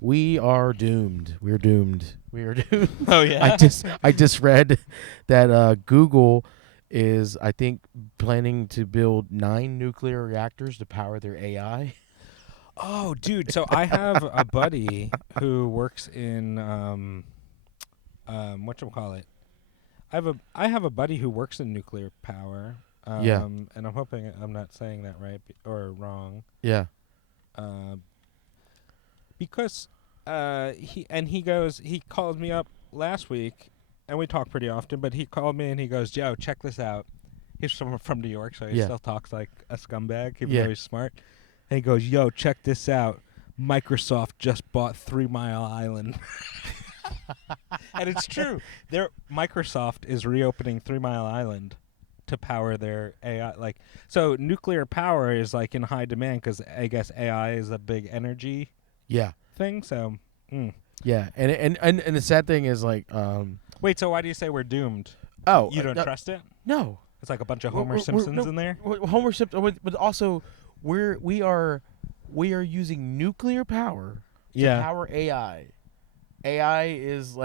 We are doomed. We're doomed. We are doomed. Oh yeah. I just read that Google is, I think, planning to build 9 nuclear reactors to power their AI. Oh, dude. So I have a buddy who works in whatchamacallit. I have a buddy who works in nuclear power. Yeah. And I'm hoping I'm not saying that right or wrong. Yeah. Because he called me up last week, and we talk pretty often, but he called me and he goes, Joe, check this out. He's from New York, so he still talks like a scumbag, even though he's smart. And he goes, yo, check this out. Microsoft just bought 3 Mile Island. And it's true. Microsoft is reopening 3 Mile Island to power their AI. So nuclear power is in high demand because I guess AI is a big energy thing. So yeah, and the sad thing is wait, so why do you say we're doomed? Oh, You don't trust it? No. It's like a bunch of Homer Simpsons in there? Homer Simpson, but also we are using nuclear power to power AI. AI is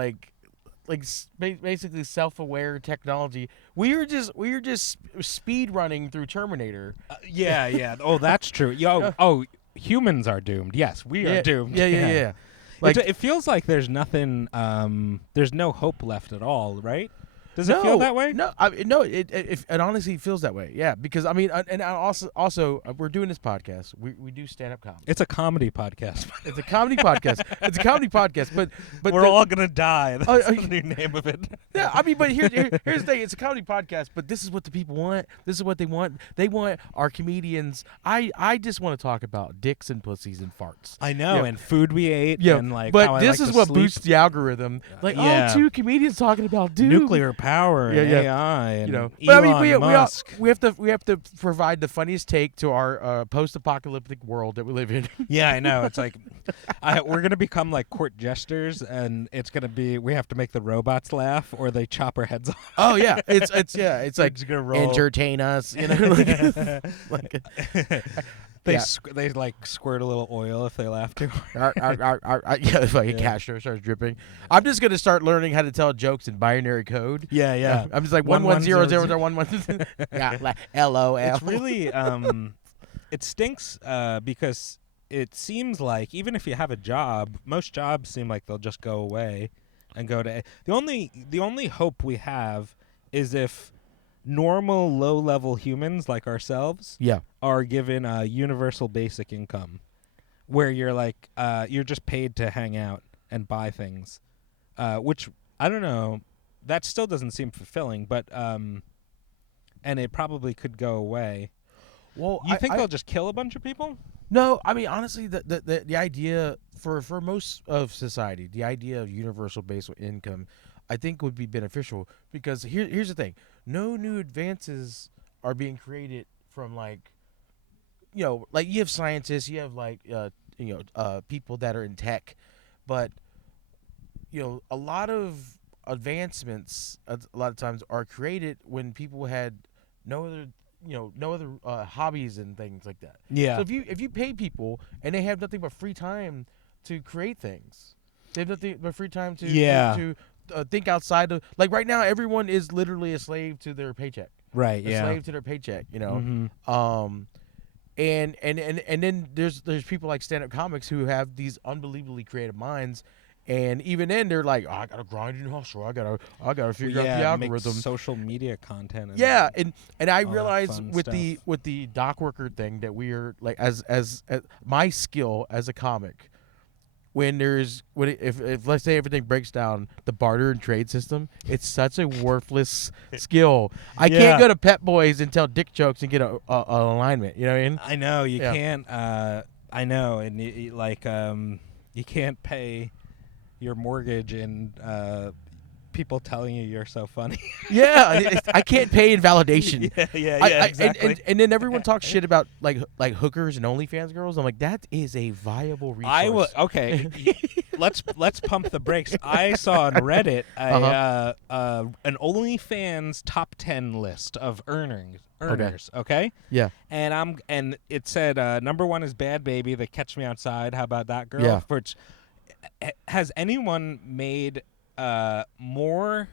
basically self-aware technology. We are just speed running through Terminator. Yeah. Oh, that's true. Humans are doomed. Yes, we are doomed. Yeah. It feels like there's nothing. There's no hope left at all, right? Does it feel that way? No, it honestly feels that way. Yeah, because and also we're doing this podcast. We do stand-up comedy. It's a comedy podcast. It's a comedy podcast. It's a comedy podcast. But we're all gonna die. That's the new name of it. Yeah, but here's the thing. It's a comedy podcast, but this is what the people want. This is what they want. They want our comedians. I just want to talk about dicks and pussies and farts. I know, and food we ate. Yeah, and but how this I is like what to sleep. boosts the algorithm. Two comedians talking about nuclear power and AI and Elon Musk. we have to provide the funniest take to our post-apocalyptic world that we live in. Yeah, I know. It's like we're gonna become like court jesters, and it's gonna be we have to make the robots laugh or they chop our heads off. Oh yeah, it's like gonna roll. Entertain us, They squirt a little oil if they laugh too hard. Cash starts dripping. I'm just gonna start learning how to tell jokes in binary code. Yeah. I'm just like 11000111. Yeah, LOL. It's really it stinks because it seems like even if you have a job, most jobs seem like they'll just go away and go to the only hope we have is if normal low-level humans like ourselves are given a universal basic income where you're you're just paid to hang out and buy things, which I don't know, that still doesn't seem fulfilling, but and it probably could go away. Well, you think they'll just kill a bunch of people? No, honestly, the idea for most of society, the idea of universal basic income, I think would be beneficial because here's the thing: no new advances are being created from you have scientists, you have people that are in tech, but a lot of advancements a lot of times are created when people had no other hobbies and things like that. Yeah. So if you pay people and they have nothing but free time to create things, they have nothing but free time to think outside of right now. Everyone is literally a slave to their paycheck. Right. A slave to their paycheck. Mm-hmm. And then there's people like stand-up comics who have these unbelievably creative minds. And even then, they're like, I gotta grind and hustle. I gotta figure out the algorithm. Make social media content. And I realize with the dock worker thing that we are as my skill as a comic. If let's say everything breaks down, the barter and trade system, it's such a worthless skill. I can't go to Pep Boys and tell dick jokes and get a alignment. You know what I mean? I know you can't. I know, and you can't pay your mortgage and people telling you're so funny. I can't pay in validation. Exactly. And then everyone talks shit about like hookers and OnlyFans girls. I'm like, that is a viable resource. Okay. let's pump the brakes. I saw on Reddit an OnlyFans top 10 list of earners. Okay. Yeah. And it said number 1 is Bad Baby, the Catch Me Outside. How about that girl? Yeah. Which has anyone made more?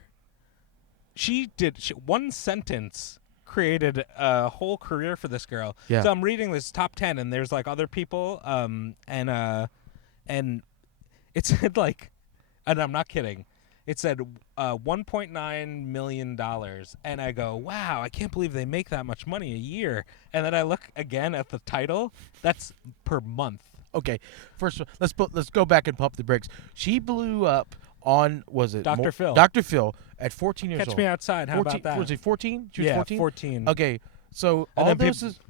One sentence created a whole career for this girl. Yeah. So I'm reading this top 10, and there's like other people, and it said like, and I'm not kidding. It said $1.9 million, and I go, wow, I can't believe they make that much money a year. And then I look again at the title. That's per month. Okay, first let's go back and pump the brakes. She blew up on Dr. Phil. Dr. Phil at 14 years Catch old. me outside. How 14, about that? Was it 14? She was Yeah, 14. 14. Okay, so And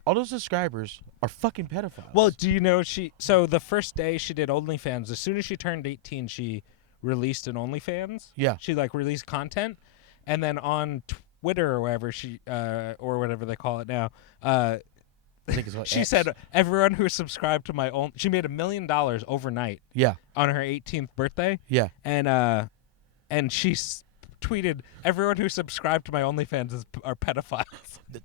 all those subscribers are fucking pedophiles. Well, do you know so the first day she did OnlyFans, as soon as she turned 18, she released an OnlyFans. Yeah. She like released content, and then on Twitter or whatever or whatever they call it now, I think it's what she X. said everyone who subscribed to my own. She made $1 million overnight. Yeah. On her 18th birthday. Yeah. And she tweeted everyone who subscribed to my OnlyFans are pedophiles.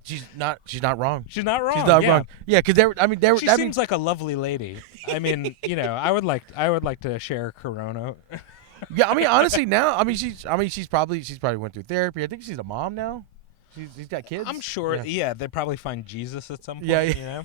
She's not wrong. She's not wrong. She's not wrong. Yeah, because she seems like a lovely lady. I mean, I would like to share Corona. Yeah, I mean, honestly, now, she's probably went through therapy. I think she's a mom now. She's got kids. I'm sure. Yeah, they'd probably find Jesus at some point. Yeah. You know.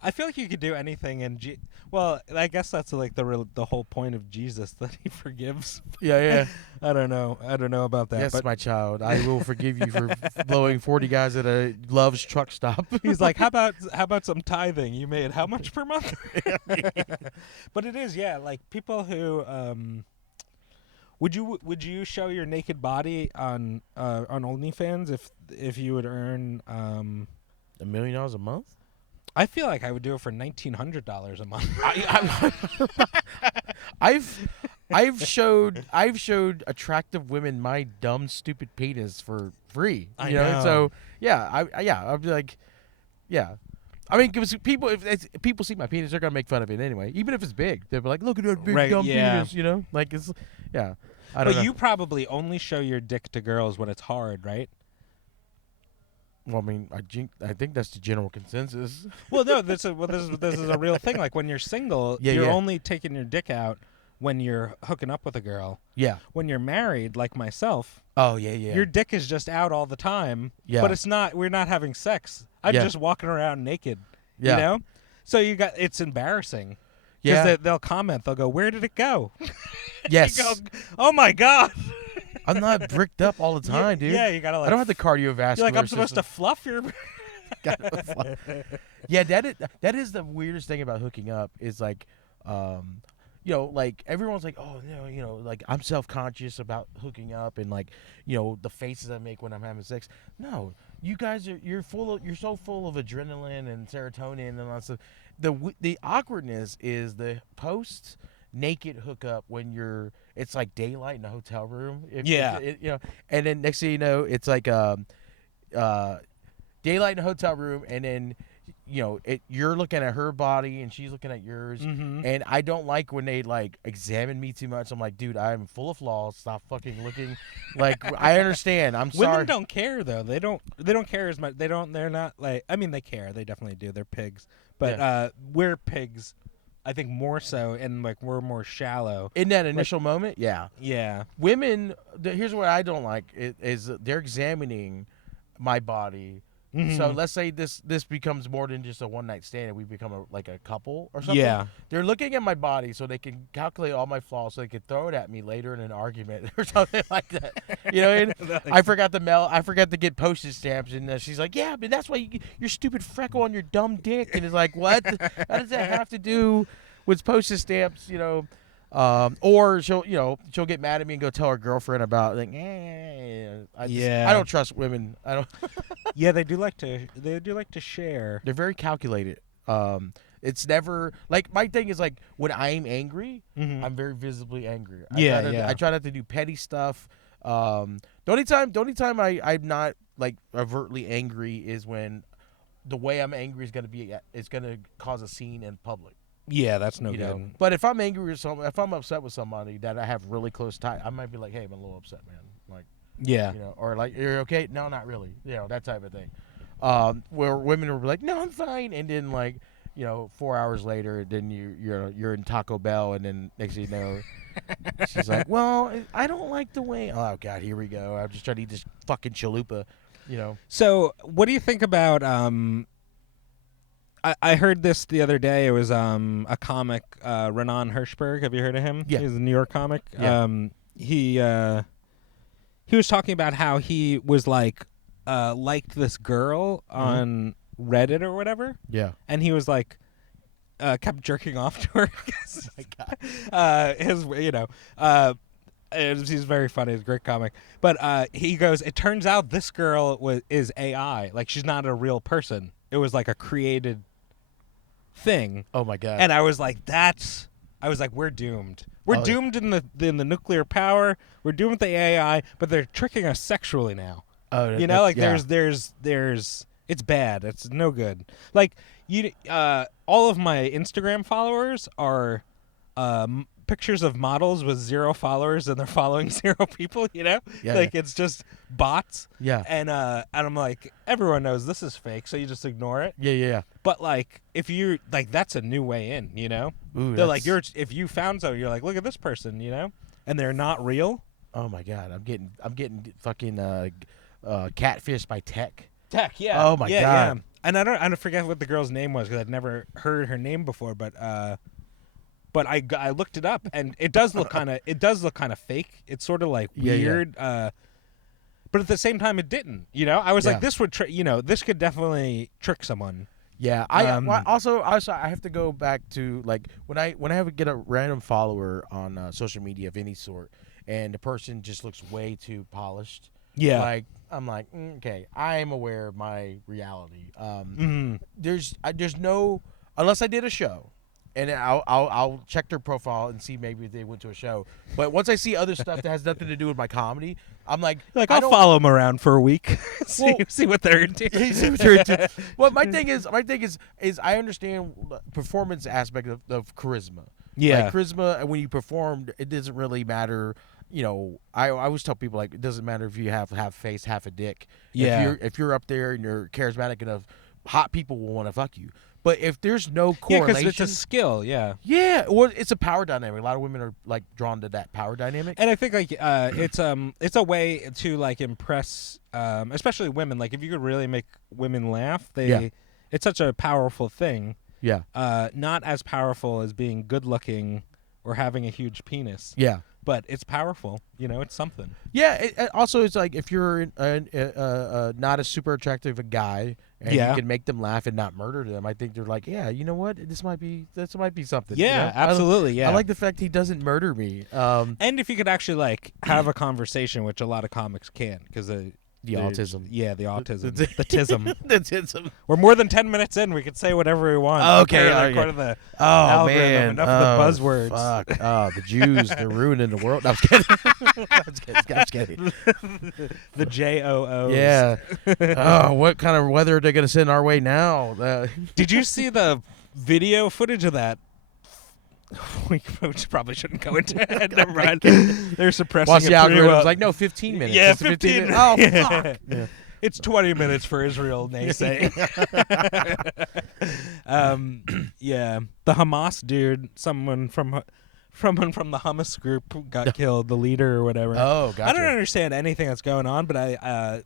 I feel like you could do anything, well, I guess that's like the whole point of Jesus, that he forgives. Yeah. I don't know about that. Yes, but my child, I will forgive you for blowing 40 guys at a Love's truck stop. he's like, how about some tithing? You made how much per month? But it is, yeah, like people who. Would you show your naked body on OnlyFans if you would earn $1 million a month? I feel like I would do it for $1,900 a month. I've showed attractive women my dumb stupid penis for free. I You know? know. So I'd be like, yeah. I mean, because if people see my penis, they're gonna make fun of it anyway. Even if it's big, they'll be like, "Look at that big dumb penis," you know? Like it's, yeah. I don't know. You probably only show your dick to girls when it's hard, right? Well, I mean, I think that's the general consensus. Well, no, this is a real thing. Like when you're single, you're only taking your dick out when you're hooking up with a girl. Yeah. When you're married, like myself, Oh yeah. your dick is just out all the time. Yeah. But it's not. We're not having sex. I'm just walking around naked. Yeah. You know. So it's embarrassing. Yeah. Because they'll comment. They'll go, "Where did it go?" Yes. You go, "Oh my god." I'm not bricked up all the time, dude. Yeah, you gotta like. I don't have the cardiovascular. You're like, I'm supposed to system. fluff your. Yeah, that is the weirdest thing about hooking up is like, like everyone's like, oh no, like I'm self-conscious about hooking up and like, the faces I make when I'm having sex. No, you guys you're so full of adrenaline and serotonin and all that stuff. The awkwardness is the post naked hookup when it's like daylight in a hotel room. And then next thing you know, it's like daylight in a hotel room, and then you're looking at her body and she's looking at yours. Mm-hmm. And I don't like when they like examine me too much. I'm like, dude, I'm full of flaws. Stop fucking looking. Like, I understand. I'm sorry. Women don't care though. They don't care as much. They're not like. I mean, they care. They definitely do. They're pigs. But we're pigs. I think more so, and like we're more shallow in that initial moment. Yeah. Yeah. Women. Here's what I don't like is they're examining my body. Mm-hmm. So let's say this becomes more than just a one night stand, and we become a couple or something. Yeah. They're looking at my body so they can calculate all my flaws, so they can throw it at me later in an argument or something like that. You know what I mean? I forgot to get postage stamps, and she's like, "Yeah, but that's why your stupid freckle on your dumb dick." And it's like, what? How does that have to do with postage stamps? Or she'll get mad at me and go tell her girlfriend about like, I don't trust women. I don't. Yeah, they do like to share. They're very calculated. It's never like my thing is like when I'm angry, mm-hmm. I'm very visibly angry. I try not to do petty stuff. The only time I'm not like overtly angry is when the way I'm angry is gonna cause a scene in public. Yeah, that's no good. But if I'm angry with someone, if I'm upset with somebody that I have really close tie, I might be like, "Hey, I'm a little upset, man." Like, yeah, or like, "You're okay?" No, not really. That type of thing. Where women will be like, "No, I'm fine," and then like 4 hours later, then you're in Taco Bell, and then next thing you know, she's like, "Well, I don't like the way." Oh God, here we go. I'm just trying to eat this fucking chalupa, you know. So, what do you think about? I heard this the other day. It was a comic, Renan Hirschberg. Have you heard of him? Yeah. He's a New York comic. Yeah. He was talking about how he was liked this girl on Reddit or whatever, Yeah. and he was like kept jerking off to her. Oh my God. He's very funny. He's a great comic. But he goes, it turns out this girl is AI. Like, she's not a real person. It was like a created thing. Oh my God. And I was like, we're doomed. We're doomed in the nuclear power. We're doomed with the AI, but they're tricking us sexually now. Oh, there's it's bad. It's no good. Like, all of my Instagram followers are pictures of models with 0 followers, and they're following 0 people, Yeah, it's just bots. Yeah. And I'm like, everyone knows this is fake, so you just ignore it. Yeah. But if you that's a new way in, Ooh, they're like, if you found something, you're like, look at this person, and they're not real. Oh my God, I'm getting fucking catfished by tech. Yeah. Oh my God. Yeah. And I don't forget what the girl's name was, because I'd never heard her name before, but I looked it up, and it does look kind of fake. It's sort of like weird. But at the same time, it didn't. I was like, this would this could definitely trick someone. Yeah, I have to go back to when I get a random follower on social media of any sort, and the person just looks way too polished. Yeah, I'm like, okay, I am aware of my reality. There's no, unless I did a show, and I'll check their profile and see maybe if they went to a show. But once I see other stuff that has nothing to do with my comedy, I'm like I'll follow them around for a week, see what they're into. Well, my thing is I understand the performance aspect of charisma. Yeah, charisma, and when you perform, it doesn't really matter. I always tell people, it doesn't matter if you have half face, half a dick. Yeah. If you're up there and you're charismatic enough, hot people will want to fuck you. But if there's no correlation, because it's a skill. Yeah. Yeah, well, it's a power dynamic. A lot of women are drawn to that power dynamic. And I think it's a way to impress, especially women. Like, if you could really make women laugh, it's such a powerful thing. Yeah. Not as powerful as being good looking or having a huge penis. Yeah. But it's powerful, it's something. Yeah. It's like if you're not a super attractive a guy, and you can make them laugh and not murder them, I think they're like, yeah, you know what? This might be something. Yeah, absolutely. Yeah. I like the fact he doesn't murder me. And if you could actually have a conversation, which a lot of comics can, because the autism. Yeah, the autism. The tism. The tism. We're more than 10 minutes in. We can say whatever we want. Okay. According to the algorithm, man. Enough of the buzzwords. Fuck. Oh, the Jews, they're ruining the world. No, I'm just kidding. The JOOs. Yeah. Oh, what kind of weather are they going to send our way now? Did you see the video footage of that? We probably shouldn't go into it. Never mind. They're suppressing Watch it. the algorithm was like, no, 15 minutes. Yeah, It's 15 minutes. Oh, fuck. Yeah. It's 20 minutes for Israel, naysay. Yeah. The Hamas dude, someone from the hummus group got killed, the leader or whatever. Oh, gotcha. I don't understand anything that's going on, but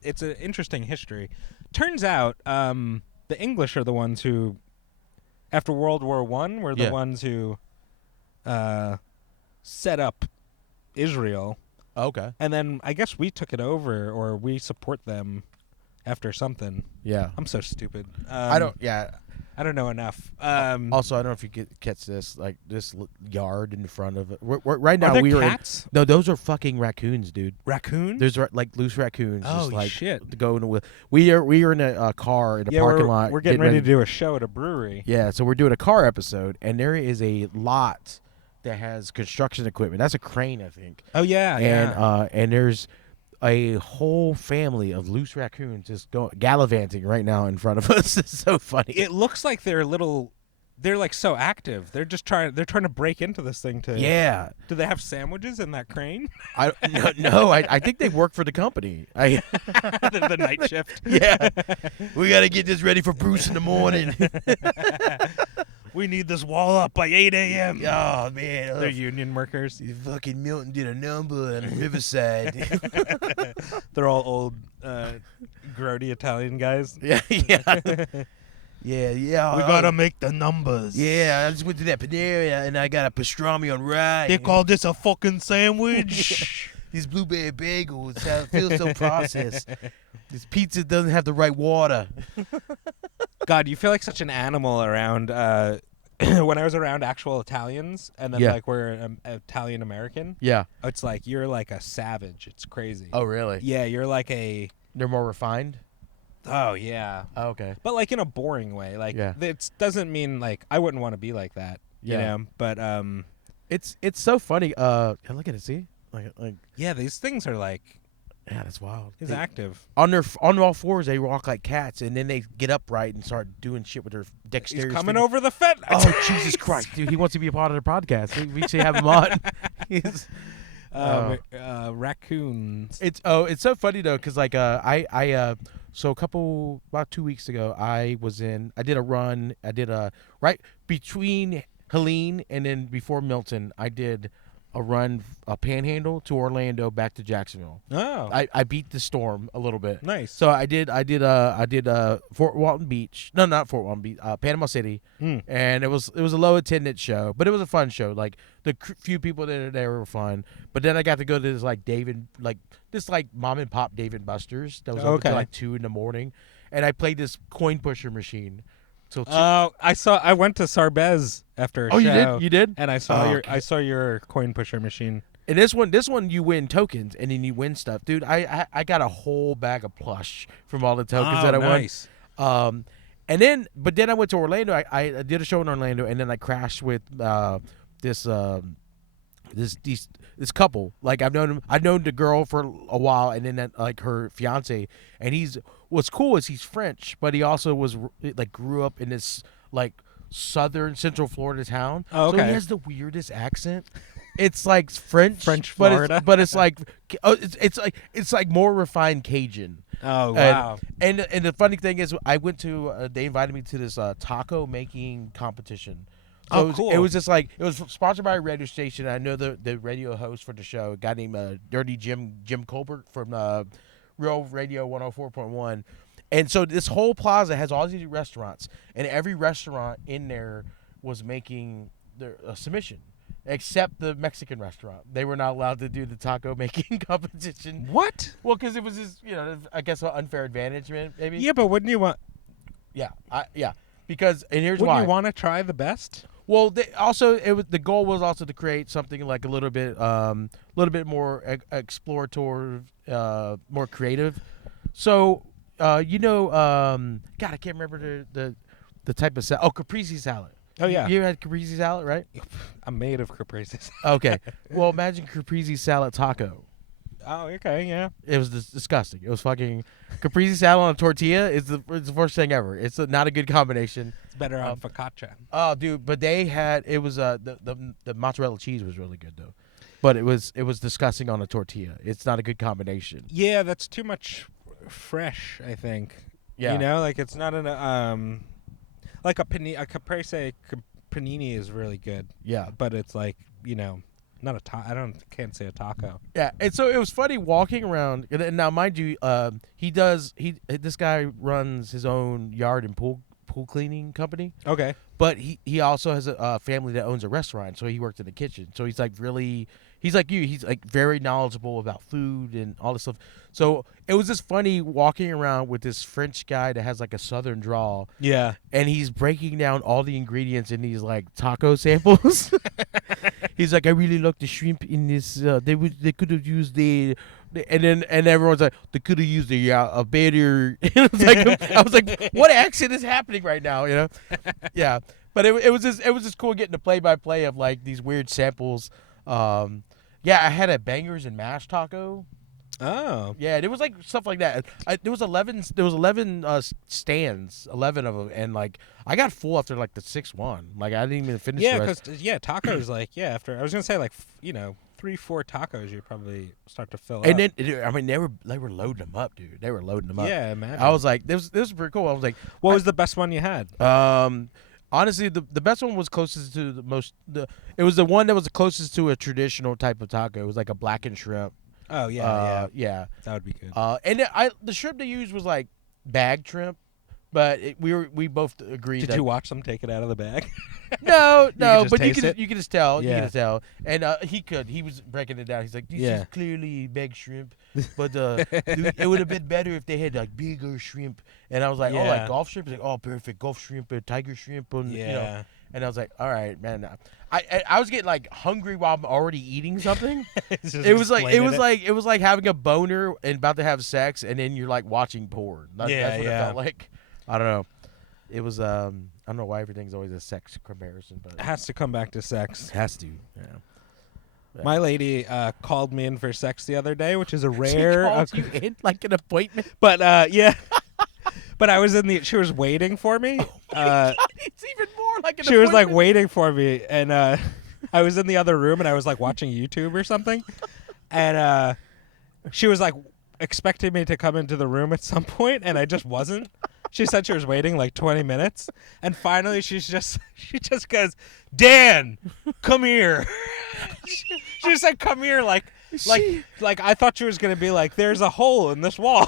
it's an interesting history. Turns out the English are the ones who, after World War I, were the ones who set up Israel. Okay. And then I guess we took it over, or we support them after something. Yeah. I'm so stupid. I don't know enough. Also, I don't know if you catch this, this yard in front of it. Right now, are there we are cats? No, those are fucking raccoons, dude. Raccoons? There's loose raccoons. Oh, just, shit. To go into we are in a car in a parking lot. We're getting ready to do a show at a brewery. Yeah, so we're doing a car episode, and there is a lot that has construction equipment. That's a crane, I think. Oh yeah, and there's a whole family of loose raccoons just gallivanting right now in front of us. It's so funny. It looks like they're little they're like so active. They're trying to break into this thing to. Yeah. Do they have sandwiches in that crane? No, I think they work for the company. The night shift. Yeah. We got to get this ready for Bruce in the morning. We need this wall up by 8 a.m. Oh, man. They're union workers. Fucking Milton did a number on Riverside. They're all old, grody Italian guys. Yeah. Yeah. We gotta make the numbers. Yeah, I just went to that Panera and I got a pastrami on rye. They call this a fucking sandwich. These blueberry bagels feel so processed. This pizza doesn't have the right water. God, you feel like such an animal around. When I was around actual Italians, and then like we're Italian American. Yeah. It's like you're like a savage. It's crazy. Oh, really? Yeah, you're like a. They're more refined? Oh yeah. Oh, okay. But like in a boring way. Like it doesn't mean like I wouldn't want to be like that. You know? But it's so funny. Look at it, see? Like yeah, these things are like yeah, that's wild. It's active. On all fours they walk like cats and then they get upright and start doing shit with their dexterity. He's coming over the fence. Oh, Jesus Christ, dude, he wants to be a part of the podcast. We should have him on. He's raccoons. It's so funny though, cause like so about 2 weeks ago I did a run. I did right between Helene and then before Milton I did a run, a panhandle to Orlando back to Jacksonville. Oh, I beat the storm a little bit. Nice. So I did Fort Walton Beach. No, not Fort Walton Beach. Panama City. And it was a low attendance show, but it was a fun show. Like the few people that were there were fun. But then I got to go to this mom and pop Dave and Buster's that was open till like 2 a.m. and I played this coin pusher machine. I went to Sarbez after a show. Oh, you did? And I saw your coin pusher machine. And this one you win tokens and then you win stuff. Dude, I got a whole bag of plush from all the tokens that I won. And then I went to Orlando. I did a show in Orlando and then I crashed with this couple. Like I've known the girl for a while and then like her fiance, and what's cool is he's French, but he also was like grew up in this like southern central Florida town. Oh, okay. So he has the weirdest accent. It's like French Florida, but it's like it's like more refined Cajun. Oh wow! And the funny thing is, I went to they invited me to this taco making competition. So cool! It was just like it was sponsored by a radio station. I know the radio host for the show, a guy named Dirty Jim Colbert from Real Radio 104.1. And so this whole plaza has all these restaurants, and every restaurant in there was making a submission, except the Mexican restaurant. They were not allowed to do the taco making competition. What? Well, because it was just, I guess an unfair advantage, maybe. Yeah, but wouldn't you want? Yeah, because and here's wouldn't why. You want to try the best? Well, the goal was also to create something like a little bit more explorative, more creative. So, God, I can't remember the type of salad. Oh, caprese salad. Oh yeah, you had caprese salad, right? I'm made of caprese. Okay, well, imagine caprese salad taco. Oh, okay, yeah. It was disgusting. It was fucking caprese salad on a tortilla. It's the worst thing ever. It's not a good combination. It's better on focaccia. Oh, dude, but they had the mozzarella cheese was really good though, but it was disgusting on a tortilla. It's not a good combination. Yeah, that's too much fresh, I think. Yeah, like it's not an like a caprese panini is really good. Yeah, but it's like not a can't say a taco. Yeah, and so it was funny walking around. And now, mind you, this guy runs his own yard and pool cleaning company. Okay, but he also has a family that owns a restaurant, so he worked in the kitchen. So he's like he's like you. He's like very knowledgeable about food and all this stuff. So it was just funny walking around with this French guy that has like a southern drawl. Yeah, and he's breaking down all the ingredients in these like taco samples. He's like, I really like the shrimp in this. They could have used and everyone's like, they could have used a better. I was like, what accent is happening right now? Yeah. But it was just cool getting the play-by-play of like these weird samples. Yeah, I had a bangers and mash taco. Oh. Yeah, there was like stuff like that. There was 11. There was 11 stands, 11 of them, and like I got full after like the sixth one. Like I didn't even finish Yeah, the rest. because tacos after I was gonna say like 3-4 tacos you probably start to fill And up. then I mean they were loading them up, dude. They were loading them up. Yeah, imagine. I was like, this was pretty cool. I was like, What was the best one you had? honestly, the best one was closest to the most. It was the one that was the closest to a traditional type of taco. It was like a blackened shrimp. Oh yeah, Yeah. that would be good. And the shrimp they used was like bag shrimp, but we both agreed. Did that, you watch them take it out of the bag? No, just but taste it? you could just tell. You Yeah. could just tell. And he was breaking it down. He's like, this Yeah. is clearly bag shrimp, but it would have been better if they had like bigger shrimp. And I was like, oh, Yeah. like Gulf shrimp. He's like, oh, perfect, Gulf shrimp or tiger shrimp, and you know. And I was like, all right, man. I was getting like hungry while I'm already eating something. It was like having a boner and about to have sex, and then you're like watching porn. That's what it felt like. I don't know. It was I don't know why everything's always a sex comparison, but It has to come back to sex. it has to. Yeah. My lady called me in for sex the other day, which is a She rare. called you in like an appointment. But yeah. But I was she was waiting for me. It's even more like an She was like appointment. waiting for me, and I was in the other room, and I was like watching YouTube or something, and she was like expecting me to come into the room at some point, and I just wasn't. She said she was waiting like 20 minutes, and finally she just goes, "Dan, come here." she just said, "Come here," like I thought she was gonna be like, "There's a hole in this wall,"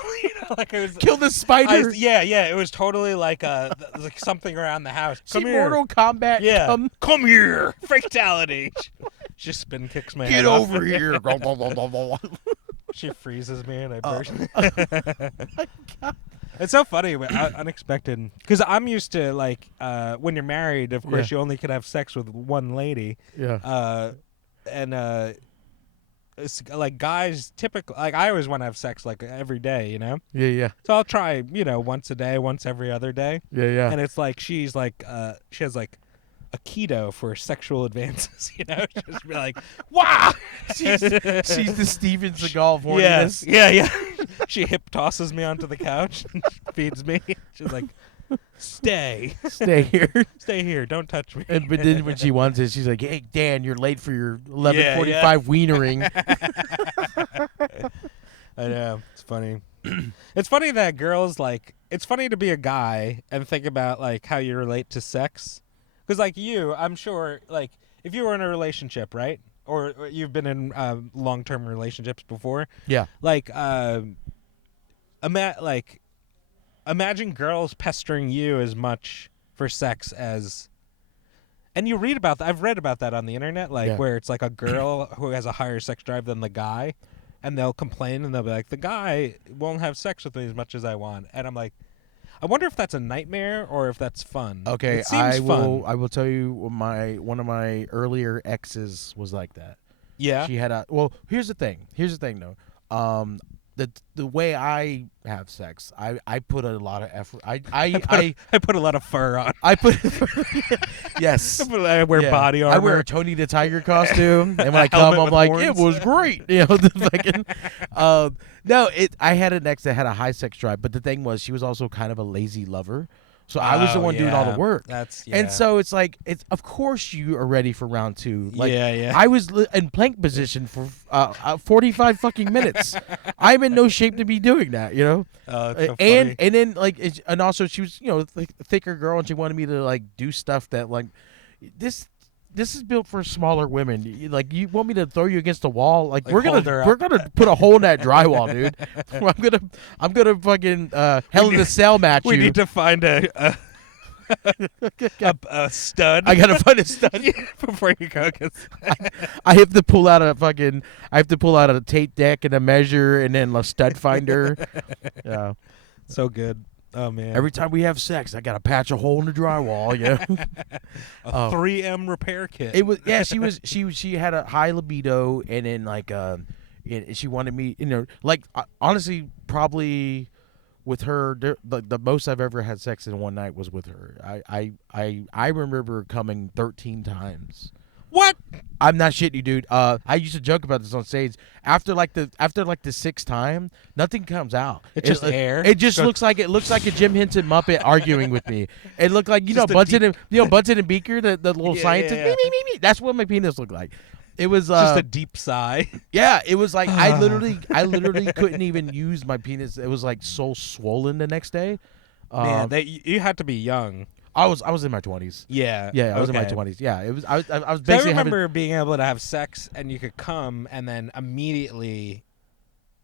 like it was. Kill the spider. Yeah, it was totally like like something around the house. See Come here. Mortal Kombat. Yeah, Come here, fatality. She just spin kicks my get head off. over here. She freezes me and I Oh. burst. My God. It's so funny, but unexpected. Because I'm used to like when you're married, of course, you only could have sex with one lady. Yeah. And it's like guys typically like I always want to have sex like every day, you know. Yeah. So I'll try, once a day, once every other day. Yeah. And it's like she has like a keto for sexual advances, just be like, wow. She's the Steven Seagal of horniness. Yeah. She hip tosses me onto the couch and feeds me. She's like, stay Stay here. don't touch me. But then when she wants it, she's like, "Hey, Dan, you're late for your 11:45 wienering." I know, it's funny. It's funny that girls like. It's funny to be a guy and think about like how you relate to sex, because like I'm sure like if you were in a relationship, right, or you've been in long-term relationships before, Yeah. like imagine girls pestering you as much for sex as. And you read about that. I've read about that on the internet, like where it's like a girl who has a higher sex drive than the guy, and they'll complain and they'll be like, the guy won't have sex with me as much as I want. And I'm like, I wonder if that's a nightmare or if that's fun. Okay, it seems fun. I will tell you one of my earlier exes was like that. Yeah. She had here's the thing though. The way I have sex, I put a lot of effort. I put a lot of fur on. I put yes. I wear body armor. I wear a Tony the Tiger costume, and when I come, Helmet I'm with like, horns. it was great. The fucking. No, I had an ex that had a high sex drive, but the thing was, she was also kind of a lazy lover. So I was the one doing all the work. And so it's like, of course you are ready for round two. Like, I was in plank position for 45 fucking minutes. I'm in no shape to be doing that, Oh, it's so funny. And then and also she was like a thicker girl, and she wanted me to like do stuff that like this is built for smaller women. You want me to throw you against the wall? Like we're gonna put a hole in that drywall, dude. I'm gonna fucking hell in a cell match you. We need to find a stud. I gotta find a stud before you go. I have to pull out a tape deck and a measure and then a stud finder. Yeah, so good. Oh man! Every time we have sex, I gotta patch a hole in the drywall. A 3M repair kit. It was she had a high libido, and then she wanted me, honestly, probably with her, the most I've ever had sex in one night was with her. I remember coming 13 times What? I'm not shitting you, dude. I used to joke about this on stage. After the sixth time, nothing comes out. It's just air. It just looks like a Jim Henson Muppet arguing with me. It looked like Bunsen and Beaker, the little Yeah, scientist. yeah, yeah. Me. That's what my penis looked like. It was Just a deep sigh. yeah. It was like I literally couldn't even use my penis. It was like so swollen the next day. Man, you had to be young. I was in my 20s. Yeah. Yeah, I was in my okay. 20s. Yeah, it was. I was So I basically remember being able to have sex and you could come and then immediately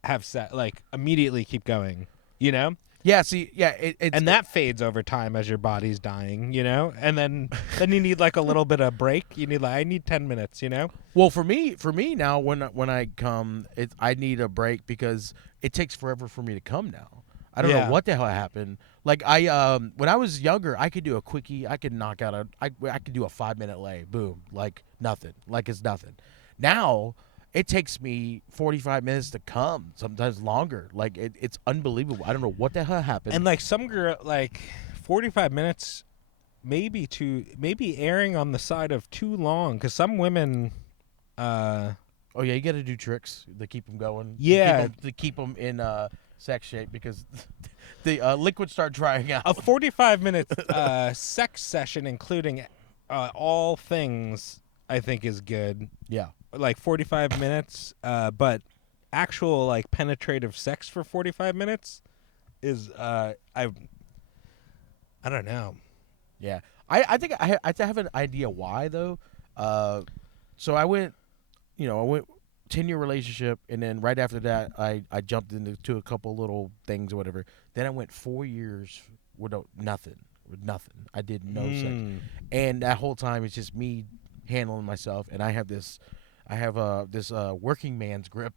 have sex, like immediately keep going, you know? Yeah. See. Yeah. It's And that fades over time as your body's dying, you know? And then you need like a little bit of break. You need I need 10 minutes, you know? well for me now when I come, I need a break because it takes forever for me to come now. I don't Yeah. know what the hell happened. Like when I was younger, I could do a quickie. I could knock out I could do a 5-minute lay. Boom. Like nothing. Like it's nothing. Now it takes me 45 minutes to come, sometimes longer. Like it's unbelievable. I don't know what the hell happened. And like some girl, like 45 minutes, maybe erring on the side of too long, because some women, oh yeah, you got to do tricks to keep them going. Yeah. to keep them in sex shape because the liquids start drying out. a 45-minute sex session, including all things, I think is good. Yeah. Like 45 minutes, but actual like penetrative sex for 45 minutes is I don't know. Yeah, I think I have an idea why though. So I went 10-year relationship, and then right after that, I jumped into a couple little things or whatever. Then I went 4 years with nothing. I did no sex, and that whole time it's just me handling myself, and I have this working man's grip,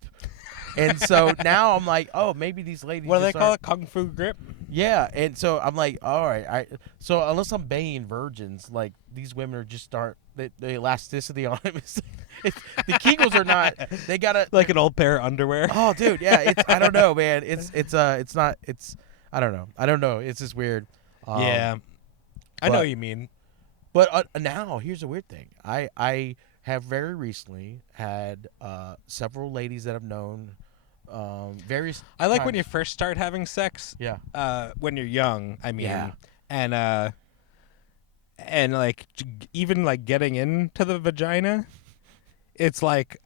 and so now I'm like, oh, maybe these ladies. What do they just call aren't- it? Kung fu grip? Yeah, and so I'm like, all right, so unless I'm banging virgins, like these women are just the elasticity on them. The Kegels are not. They gotta Like an old pair of underwear. Oh, dude, yeah. I don't know, man. It's not. I don't know. I don't know. It's just weird. Yeah, I know but- what you mean. But now here's a weird thing. I have very recently had several ladies that I've known. Various. I like when times- you first start having sex. Yeah. When you're young, I mean, Yeah. and like even like getting into the vagina, it's like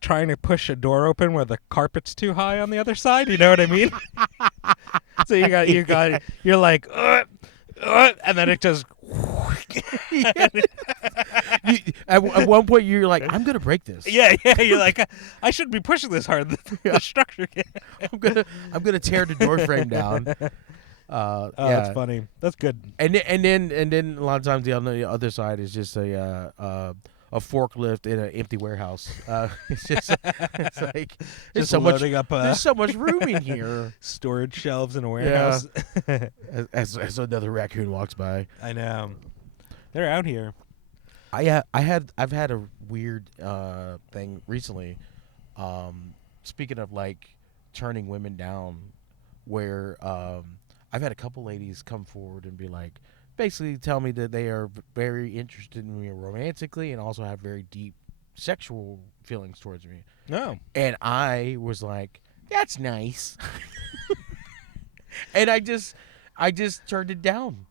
trying to push a door open where the carpet's too high on the other side. You know what I mean? So you're like, and then it just. At one point, you're like, I'm gonna break this. Yeah. You're like, I shouldn't be pushing this hard. The structure. I'm gonna tear the door frame down. Oh, Yeah. that's funny. That's good. And then a lot of times the other side is just a forklift in an empty warehouse. It's just it's like there's Just so much loading up there's so much room in here. storage shelves in a warehouse. As another raccoon walks by. I know. They're out here. I've had a weird thing recently. Speaking of like turning women down, where I've had a couple ladies come forward and be like, basically tell me that they are very interested in me romantically and also have very deep sexual feelings towards me. No. And I was like, that's nice. And I just turned it down.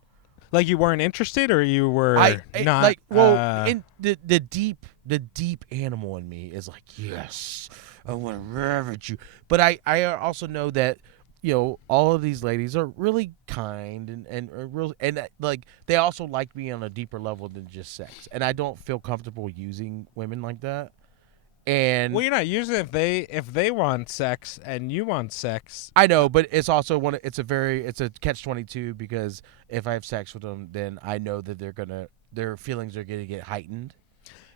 Like you weren't interested, or you were not. like, well, in the deep animal in me is like, yes, I want to reverence you. But I also know that, all of these ladies are really kind and are real, and like they also like me on a deeper level than just sex. And I don't feel comfortable using women like that. And well, you're not using it if they want sex and you want sex. I know, but it's also it's a catch-22 because if I have sex with them, then I know that their feelings are gonna get heightened.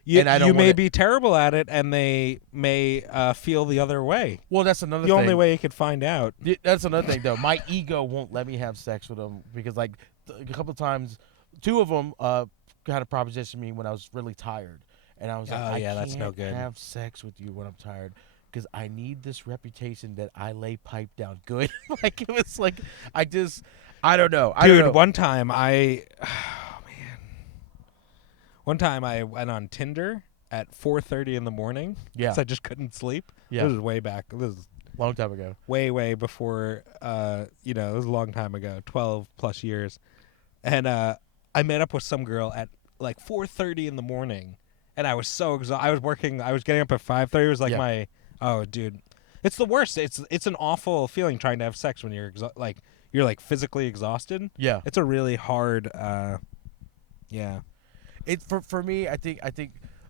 You, And I don't you may wanna- be terrible at it, and they may feel the other way. Well, that's another The thing. only way you could find out. That's another thing, though. My ego won't let me have sex with them because, like, a couple of times, two of them kind of propositioned me when I was really tired, and I was like, Oh, I yeah, can't that's no good. have sex with you when I'm tired because I need this reputation that I lay pipe down good. Like it was like I don't know. I don't Dude, know. one time One time I went on Tinder at 4:30 in the morning. Yeah. 'Cause I just couldn't sleep. Yeah. This was way back. This was Long time ago. way before. It was a long time ago, 12 plus years. And I met up with some girl at like 4:30 in the morning, and I was so exhausted. I was working. I was getting up at 5:30. It was like oh, dude, it's the worst. It's an awful feeling trying to have sex when you're you're physically exhausted. Yeah. It's a really hard. Yeah. It for me, I think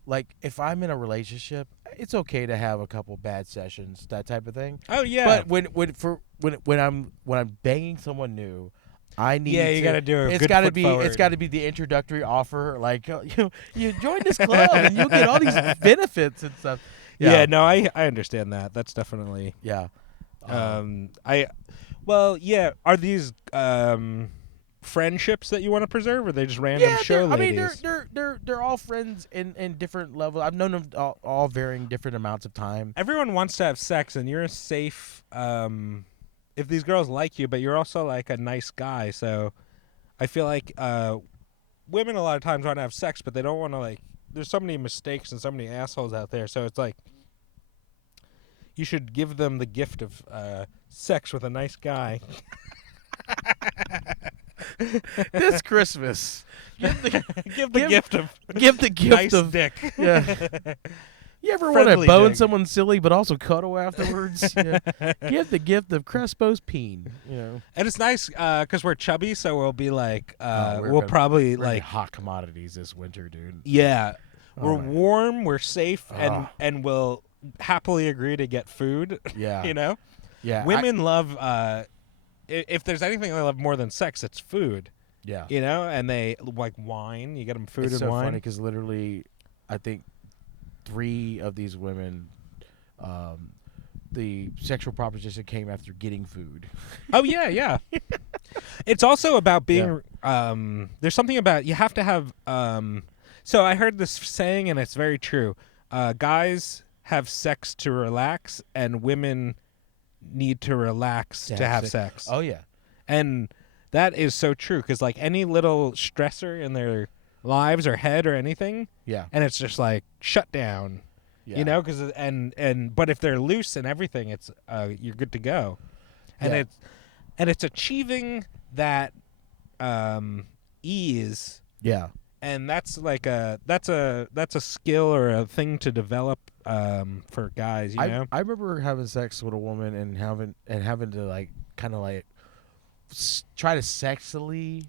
like if I'm in a relationship, it's okay to have a couple bad sessions, that type of thing. Oh yeah. But when I'm banging someone new, I need you got to do a it's good got to foot be forward. it's got to be the introductory offer, like you join this club and you'll get all these benefits and stuff. Yeah, no, I understand that. That's definitely. Yeah. Are these friendships that you want to preserve, or are they just random show ladies? I mean, they're all friends in different levels. I've known them all varying different amounts of time. Everyone wants to have sex, and you're safe. If these girls like you, but you're also like a nice guy, so I feel like women a lot of times want to have sex, but they don't want to There's so many mistakes and so many assholes out there, so it's like you should give them the gift of sex with a nice guy. This Christmas, give the gift of nice of dick. Yeah. You ever want to Friendly bone dick. someone silly but also cuddle afterwards? Yeah. Give the gift of Crespo's peen. And it's nice because we're chubby, so we'll be we're we'll probably we're gonna be hot commodities this winter, dude. yeah, Oh we're my- warm, we're safe, Ah. and we'll happily agree to get food. Yeah. Yeah. Women love if there's anything they love more than sex, it's food. Yeah. And they like wine. You get them food It's and so wine. funny because literally, I think 3 of these women, the sexual proposition came after getting food. Oh yeah. It's also about being. There's something about you have to have. So I heard this saying, and it's very true. Guys have sex to relax, and women need to relax to have sex. Oh yeah. And that is so true because any little stressor in their lives or head or anything, Yeah. and it's just shut down. Yeah. Because but if they're loose and everything, it's you're good to go. And Yeah. it's achieving that ease, Yeah. and that's a skill or a thing to develop for guys. I remember having sex with a woman and having to try to sexily,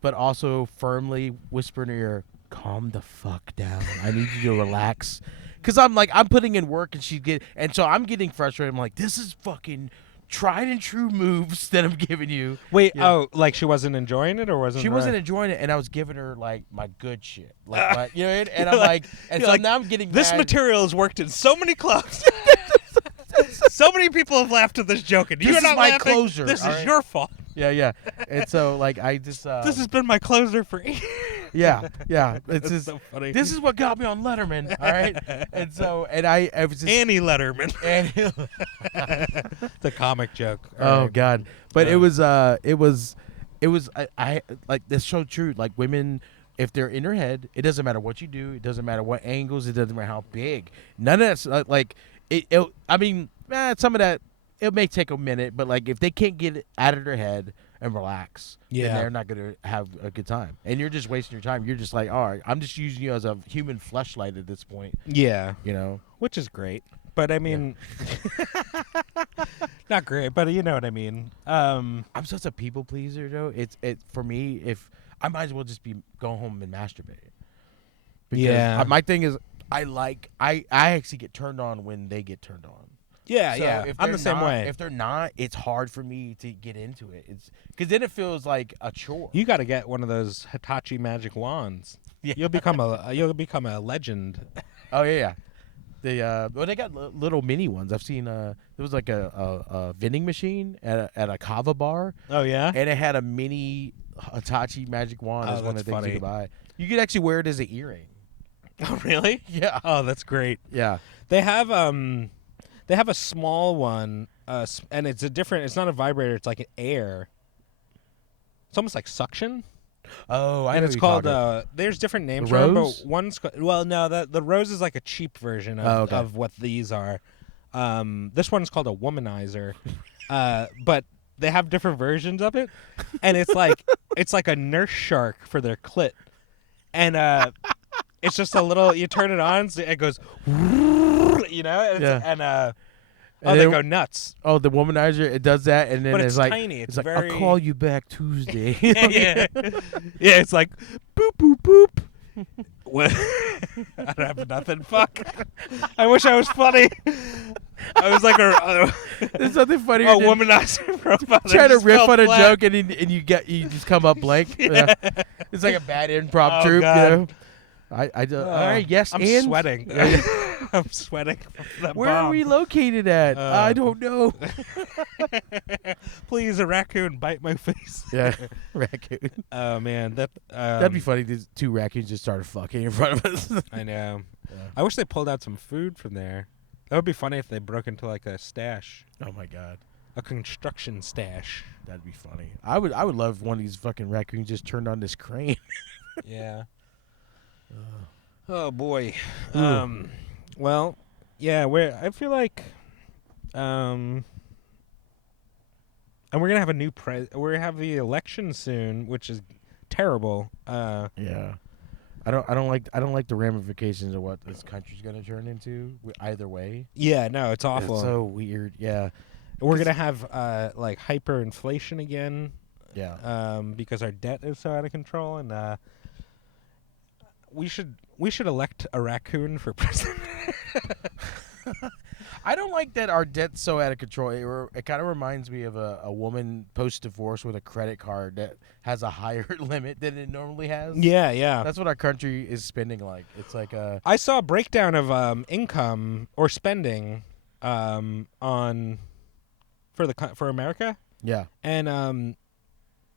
but also firmly whisper in her ear, "Calm the fuck down. I need you to relax." Because I'm putting in work and so I'm getting frustrated. I'm like, this is fucking tried and true moves that I'm giving you. Wait, Yeah. she wasn't enjoying it, or wasn't She wasn't enjoying it, and I was giving her my good shit, and I'm like, and so now I'm getting this mad. material has worked in so many clubs. So many people have laughed at this joke, and This you're is not my laughing. closer, This all is right? your fault. Yeah, and so I just This has been my closer for years. yeah. It's That's just so funny. this is what got me on Letterman, all right, and so I was just Annie Letterman. and The comic joke. oh god, but Yeah. it was I like that's so true. Like women, if they're in her head, it doesn't matter what you do, it doesn't matter what angles, it doesn't matter how big. None of that's I mean, some of that it may take a minute, but if they can't get it out of their head and relax, then Yeah. they're not gonna have a good time, and you're just wasting your time. You're just like, all right, I'm just using you as a human fleshlight at this point, Yeah, which is great. But I mean, not great, but you know what I mean. I'm such a people pleaser, though. It for me, if I might as well just be going home and masturbate. Because Yeah. my thing is, I actually get turned on when they get turned on. Yeah, So yeah. if I'm they're the same not- way. If they're not, it's hard for me to get into it. It's because then it feels like a chore. You got to get one of those Hitachi magic wands. Yeah. You'll become a legend. Oh yeah. They got little mini ones. I've seen there was a vending machine at a kava bar, Oh yeah. and it had a mini Hitachi magic wand Oh, as one of that's the things funny. you could buy. You could actually wear it as an earring. Oh really? Yeah. Oh, that's great. Yeah. They have a small one, and it's a different. It's not a vibrator. It's like an air. It's almost like suction. Oh, I and know it's what you're called. talking about. There's different names The for them, but Rose? one's well, no, the rose is like a cheap version Oh, of okay. of what these are. This one's called a womanizer, but they have different versions of it, and it's like a nurse shark for their clit, and it's just a little. You turn it on, so it goes, you know, Yeah. and And they then- go nuts. Oh, the womanizer, it does that, and then But it's it's like, tiny. It's like, very. I'll call you back Tuesday. Yeah, yeah, yeah. It's like boop boop boop. What? I don't have nothing. Fuck. I wish I was funny. I was like There's something funnier a than womanizer robot. trying to Just riff fell on a flat. joke, and you just come up blank. Yeah. It's like a bad improv Oh, troupe, God. you know. All right, yes, I'm and sweating. Yeah. I'm sweating. From that Where are bomb. we located at? I don't know. Please, a raccoon bite my face. Yeah, raccoon. Oh man, that That'd be funny. These two raccoons just started fucking in front of us. I know. Yeah. I wish they pulled out some food from there. That would be funny if they broke into like a stash, Oh my god, a construction stash. that'd be funny. I would love one of these fucking raccoons just turned on this crane. Yeah. Oh boy. Ugh. Well, yeah. I feel like, and we're gonna have a new we're gonna have the election soon, which is terrible. Yeah, I don't like the ramifications of what this country's gonna turn into. Either way, Yeah. No, it's awful. It's so weird. Yeah, We're gonna have like hyperinflation again. yeah. Because our debt is so out of control, and we should elect a raccoon for president. I don't like that our debt's so out of control. It kind of reminds me of a woman post-divorce with a credit card that has a higher limit than it normally has. Yeah. That's what our country is spending like. It's like I saw a breakdown of income or spending on for America, yeah. and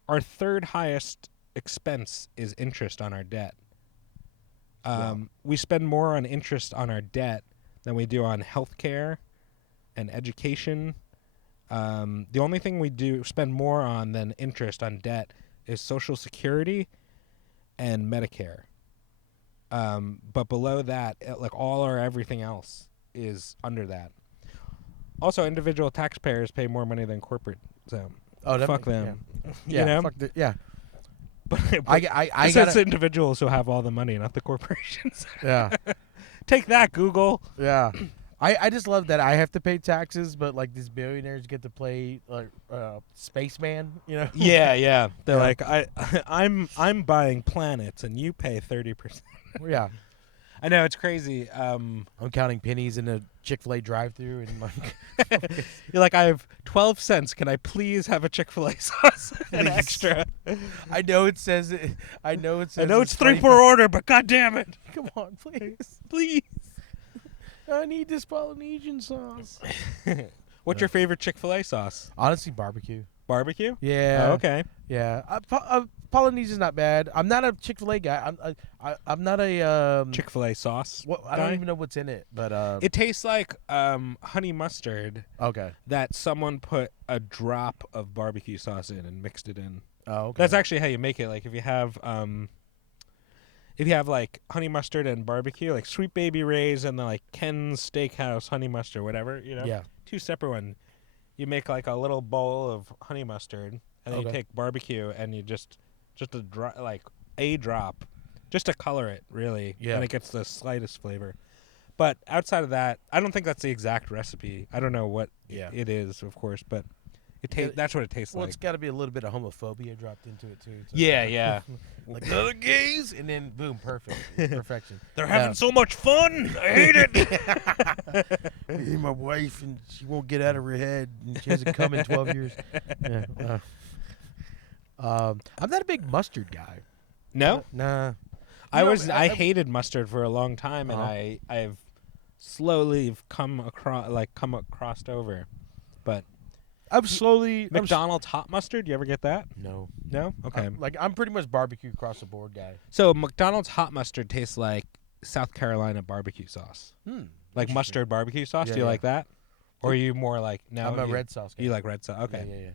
our third highest expense is interest on our debt. Wow. We spend more on interest on our debt than we do on healthcare and education. The only thing we do spend more on than interest on debt is Social Security and Medicare. But below that, like all our everything else is under that. Also, individual taxpayers pay more money than corporate, so fuck them. Yeah, You know? fuck yeah. But I it's got individuals who have all the money, not the corporations. yeah. Take that, Google. Yeah. I just love that I have to pay taxes, but like these billionaires get to play like spaceman, you know? Yeah. They're Yeah. like, I'm buying planets, and you pay 30%. Yeah. I know, it's crazy. I'm counting pennies in a Chick-fil-A drive-through and like You're like, I have 12 cents. Can I please have a Chick-fil-A sauce? An extra. I know it says I know it's 3 per 25 order, but god damn it. Come on, please. Please. I need this Polynesian sauce. What's your favorite Chick-fil-A sauce? Honestly, barbecue. Barbecue? Yeah. Oh, okay. Yeah. Polynesian's not bad. I'm not a Chick-fil-A guy. I'm not a Chick-fil-A sauce. I don't guy? even know what's in it, but It tastes like honey mustard okay. that someone put a drop of barbecue sauce in and mixed it in. Oh, okay. That's actually how you make it. Like if you have like honey mustard and barbecue, like Sweet Baby Ray's and the like Ken's Steakhouse honey mustard, whatever, you know. Yeah. Two separate ones. You make like a little bowl of honey mustard, and then you Okay. take barbecue and you just a drop, just to color it really, Yeah. and it gets the slightest flavor. But outside of that, I don't think that's the exact recipe. I don't know what Yeah. it is, of course, but Yeah, that's what it tastes Well, like. it's got to be a little bit of homophobia dropped into it too. So Yeah. like other gays, and then boom, perfect, perfection. They're Yeah. having so much fun. I hate it. Hey, my wife, and she won't get out of her head, and she hasn't come in 12 years. Yeah. I'm not a big mustard guy. No, Nah. I hated mustard for a long time, and Uh-huh. I've slowly come across over. But I'm slowly McDonald's hot mustard, you ever get that? No. No? Okay. I'm pretty much barbecue across the board guy. So McDonald's hot mustard tastes like South Carolina barbecue sauce. Like Interesting. mustard barbecue sauce. Yeah, Do you yeah. like that? Or are you more like no? I'm a red sauce guy. You like red sauce? Okay.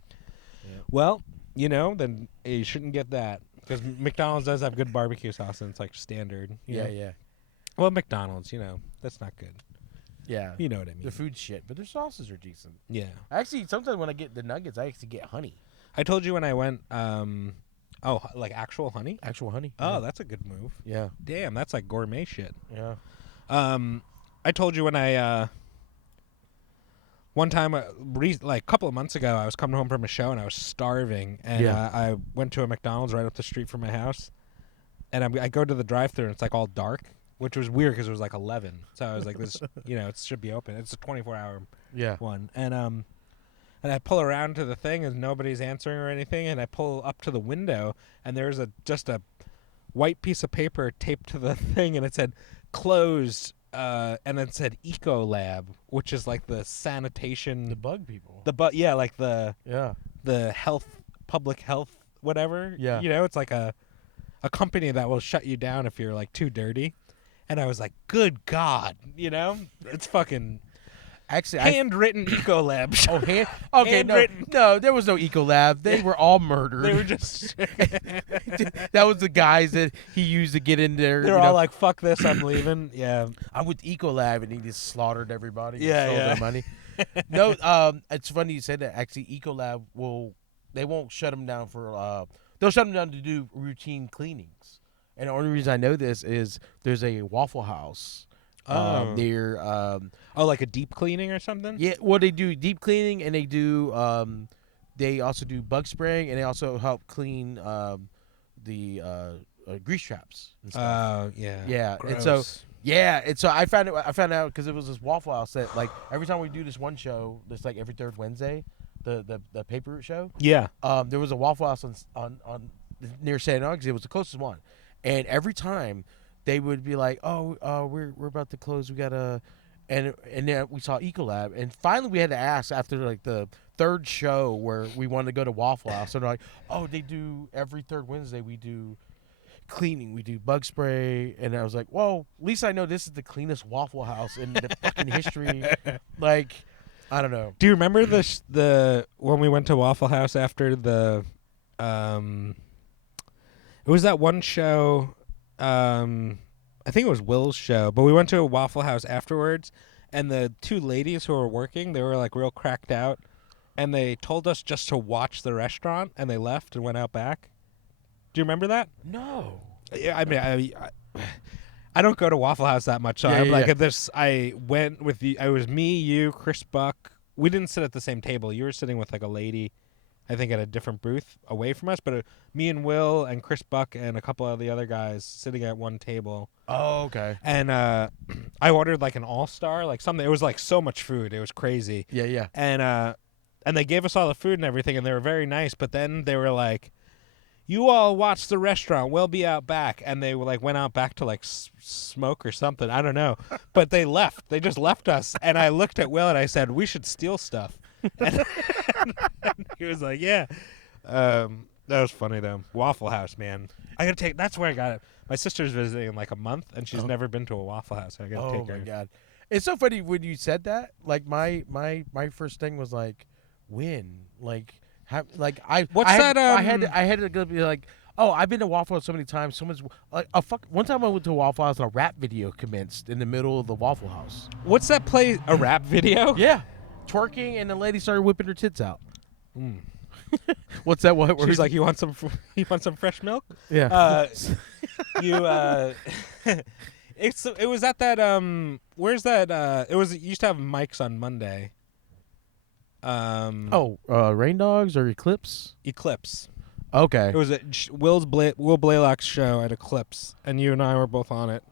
Yeah. Well, then you shouldn't get that. Because McDonald's does have good barbecue sauce, and it's like standard. you Yeah, know? yeah, Well, McDonald's, that's not good. yeah. You know what I mean? The food's shit, but their sauces are decent. Yeah. Actually, sometimes when I get the nuggets, I actually get honey, I told you when I went. Like actual honey. actual honey. Oh, that's a good move. yeah, Damn, that's like gourmet shit. yeah. I told you when I one time, like a couple of months ago, I was coming home from a show and I was starving, and Yeah. I went to a McDonald's right up the street from my house, and I go to the drive-thru and it's like all dark, which was weird because it was like 11. So I was like, this, it should be open. It's a 24-hour Yeah. one, and I pull around to the thing and nobody's answering or anything, and I pull up to the window and there's just a white piece of paper taped to the thing, and it said closed. And it said Eco Lab, which is like the sanitation, The bug people. like the Yeah. health, public health, whatever. Yeah. It's like a company that will shut you down if you're like too dirty. And I was like, good God, it's fucking Actually, handwritten Eco Lab. Okay, Handwritten. no, there was no Ecolab. They were all murdered. They were just That was the guys that he used to get in there. they're all like, fuck this, I'm leaving. Yeah. I'm with Ecolab, and he just slaughtered everybody. And Yeah, stole yeah. their money. No, it's funny you said that. Actually, Ecolab they won't shut them down for they'll shut them down to do routine cleanings. And the only reason I know this is there's a Waffle House near Like a deep cleaning or something? yeah, well, they do deep cleaning, and they also do bug spraying, and they also help clean the grease traps and stuff. Yeah. Yeah, and Gross. so I found out because it was this Waffle House that like every time we do this one show, that's like every third Wednesday, the paper route show. Yeah. There was a Waffle House on near San Augustine. It was the closest one, and every time they would be like, "Oh, we're about to close. We gotta," and then we saw Ecolab, and finally we had to ask after like the third show where we wanted to go to Waffle House, and they're like, "Oh, they do every third Wednesday. We do cleaning. We do bug spray," and I was like, "Well, at least I know this is the cleanest Waffle House in the fucking history." Like, I don't know. Do you remember the when we went to Waffle House after the it was that one show, I think it was Will's show, but we went to a Waffle House afterwards, and the two ladies who were working, they were like real cracked out, and they told us just to watch the restaurant, and they left and went out back. Do you remember that? No. Yeah, I mean, I don't go to Waffle House that much, so Yeah, I'm yeah, like yeah. at this. I went with I was me, you, Chris Buck. We didn't sit at the same table. You were sitting with like a lady, I think, at a different booth away from us. But me and Will and Chris Buck and a couple of the other guys sitting at one table. Oh, okay. And I ordered like an all-star, like something. It was like so much food. It was crazy. Yeah, yeah. And they gave us all the food and everything, and they were very nice. But then they were like, "You all watch the restaurant. We'll be out back." And they like went out back to like smoke or something. I don't know. But they left. They just left us. And I looked at Will and I said, "We should steal stuff." And he was like, "Yeah." That was funny though. Waffle House, man. I gotta take. That's where I got it. My sister's visiting in like a month, and she's never been to a Waffle House. I gotta take her. Oh my god, it's so funny when you said that. Like my first thing was like, when What's that, I had to go be like, oh, I've been to Waffle House so many times. Someone's like one time I went to a Waffle House and a rap video commenced in the middle of the Waffle House. What's that play? A rap video? Yeah, twerking, and the lady started whipping her tits out. Mm. What's that? What? She's like, "You want some? You want some fresh milk?" Yeah. It was at that where's that it used to have mics on Monday. Rain Dogs or Eclipse? Eclipse. Okay. It was at Will Blaylock's show at Eclipse, and you and I were both on it.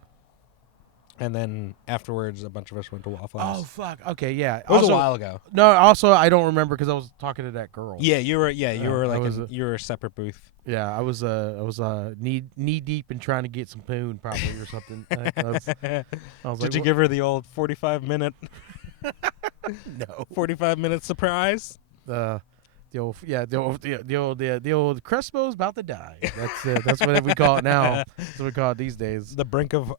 And then afterwards, a bunch of us went to Waffle House. Oh fuck. Okay, yeah. It was a while ago. No, also I don't remember because I was talking to that girl. Yeah, you were. Yeah, you were I like was you were a separate booth. Yeah, I was knee deep in trying to get some poon probably or something. I was Did you give her the old 45-minute? No. 45-minute surprise. The old Crespo's about to die. That's what we call it now. That's what we call it these days. The brink of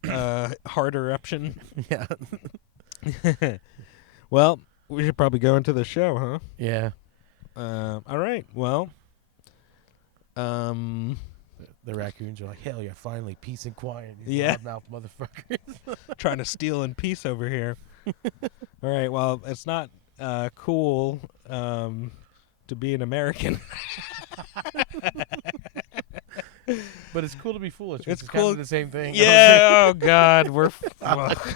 heart eruption. Yeah. Well, we should probably go into the show, huh? Yeah. All right. Well, the raccoons are like, hell yeah, finally peace and quiet. These Yeah. loudmouth motherfuckers. Trying to steal in peace over here. All right. Well, it's not cool to be an American. But it's cool to be foolish. Which It's is kind cool. of the same thing. Yeah. Oh God. We're.